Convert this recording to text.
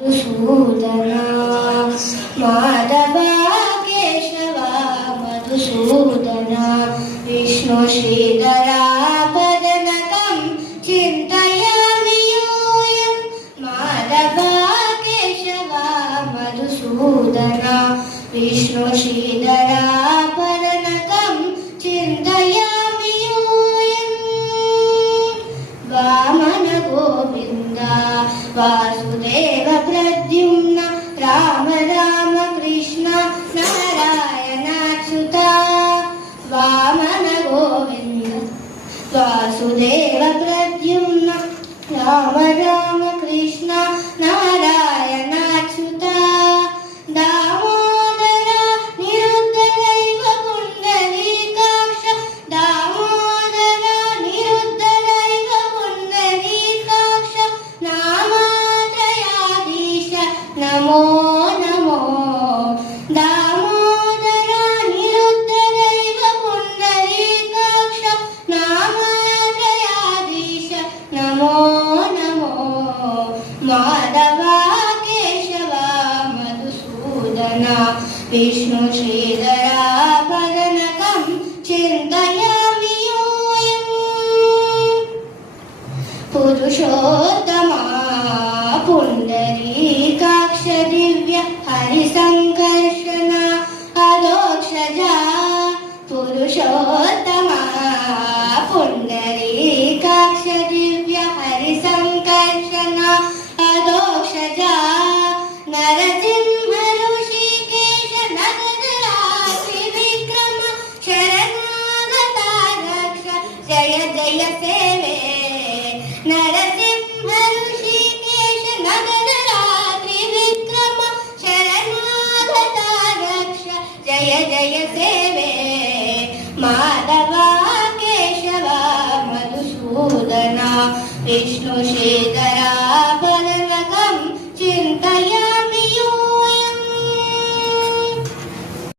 मधुसूदना माधव केशव मधुसूदना विष्णु श्रीधरा पदनकं चिन्तयामि यूयं माधव केशव मधुसूदना विष्णु श्रीधरा पदनकं चिन्तयामि यूयं वामन गोविन्द वासुदेव प्रद्युम्न राम राम कृष्ण नारायणाच्युता वामन गोविन्द वासुदेव प्रद्युम्न राम राम कृष्ण नारायणाच्युता दामोदर निरुद्धदैव पुण्डरीकाक्ष दामोदर निरुद्धदैव पुण्डरीकाक्ष नामत्रयाधीश नमो नमो दामोदर निरुद्धदैव पुण्डरीकाक्ष नामत्रयाधीश नमो नमो माधव केशव मधुसूदना विष्णु श्रीधरा पदनकं चिन्तयामि यूयं पुरुषोत्तमा पुण्डरीकाक्ष दिव्य हरिसङ्कर्षण अदोक्षजा पुरुषोत्तमा पुण्डरीकाक्ष दिव्य हरिसङ्कर्षण अदोक्षजा नरसिंह ऋषिकेश नगदरात्रि विक्रम शरणागता रक्ष जय जय सेवे नरसिंह ऋषिकेश नगदरात्रि विक्रम शरणागता रक्ष जय जय सेवे माधव केशव मधुसूदना विष्णु श्रीधर